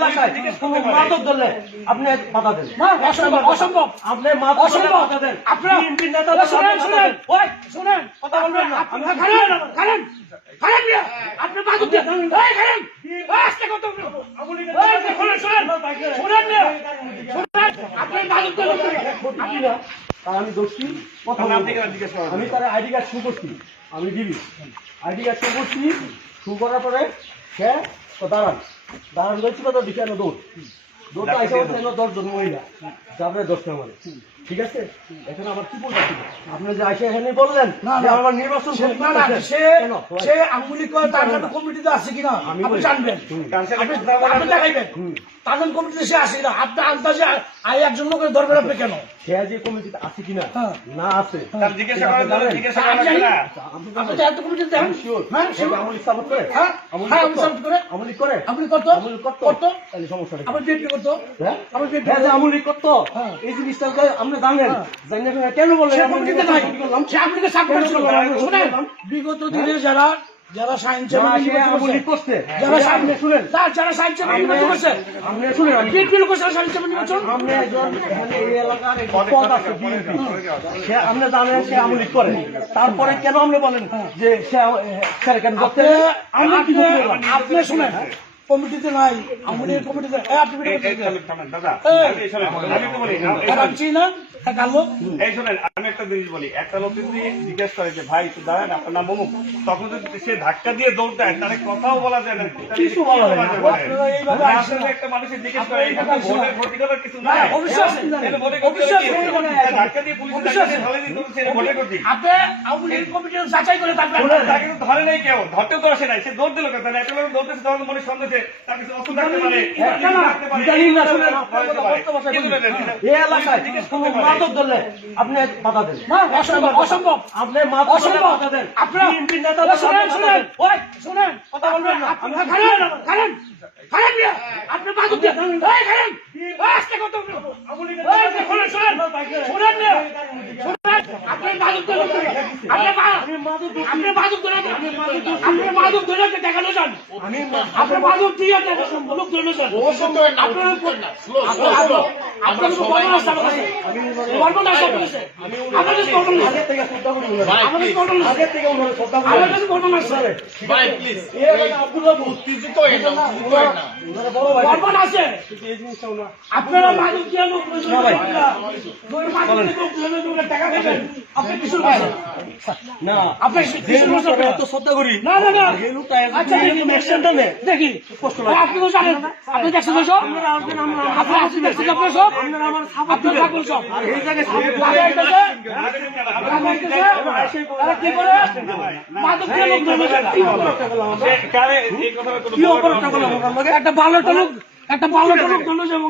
এলাকায় কোনো মাদক ধরলে আপনি বাধা দেন। অসম্ভব। আপনি মাদক ধরলে বাধা দেন। আপনারা বিএনপি নেতা শুনেন ওই শুনেন কথা বলবেন না। খারেন আপনি মাদক দিয়ে এই খারেন আজকে কত শুনেন আপনি মাদক দিয়ে আমি দোষী কথা আমি তার আইডি কার্ড শু করছি, আমি দিবি আইডি কার্ড শু করছি, শু করার পরে সে দাঁড়ান রয়েছিল তো দিকে দৌড়টা এসে হচ্ছে 10 জন মহিলা যাবে 10 নম্বরে। ঠিক আছে, এখানে আমার কি বলতে ছিল, আপনি যে এসে এখানে বললেন যে আমার নির্বাচন সে আঙ্গুলি তার কমিটিতে আছে কিনা আপনি জানবেন, আপনি দেখাইবেন তাদের কমিটিতে সে আসে কিনা আপনি আন্দাজে একজন লোকের ধরবেন আপনি কেন? সে যে কমিটিতে আছে কিনা না আছে জিজ্ঞাসা করেন আমলি করে আপনি করতো তাহলে সমস্যা নেই। আপনি বিএনপি করতো আমলি করতো এই জিনিসটা আপনি জানেন কেন বললেন বিগত দিনে যারা সায়েন্স করছে শুনেন যারা সায়েন্স করছে আপনি একজন এখানে এই এলাকার পদ আছে বিএনপি, সে আপনি জানেন সে আমলি করে, তারপরে কেন আপনি বলেন যে সে কেন করতে আমি কি আপনি শুনেন কমিটিতে নাই আমাদের কমিটিতে আমি একটা জিনিস বলি, একটা লোক যদি জিজ্ঞেস করে যে ভাই একটু দাঁড়ান আপনার নাম অমুক, তখন যদি সে ধাক্কা দিয়ে দৌড় দেয় তাহলে কথাও বলা যায় না, কিছু বলা যায় না। একটা মানুষের জিজ্ঞেস করে এখানে ভোটের ভোট করার কিছু নাই, ধাক্কা দিয়ে পুলিশ ভোটে করছি আপনি আমাদের কমিটি যাচাই করে তাকে তো ধরে নাই, কেউ ধরতে তো আসে নাই, সে দৌড় দিল কেন? একটা লোক দৌড়তেছে তখন মনে সন্দেহে তার কিছু অস্ত্র থাকতে পারে, এই এলাকায় কোনো মাদক ধরলে আপনি বাধা দেন। অসম্ভব। আপনি মাদক ধরলে বাধা দেন। আপনারা বিএনপি নেতা শুনেন কথা বলবেন না। খারেন আপনি মাদক দিয়ে আজকে কত শুনেন আপনি মাদক ধরে দেখানো যান, আপনি মাদক দিয়ে লোক ধরে যান, আপনারা মাদক দিয়ে লোক টাকা খাবেন, আপনি কিছু না আপনি শ্রদ্ধা করি না আচ্ছা দেখি আপনি তো জানেন, আপনি দেখছেন তো সব আপনি দেখছেন আপনার সব আপনার সকল সব এই জায়গায় কি করে মাদক দিয়ে লোক ধরে যান, কি অপরাধটা করলাম একটা ভালো লোক ধরে যাবো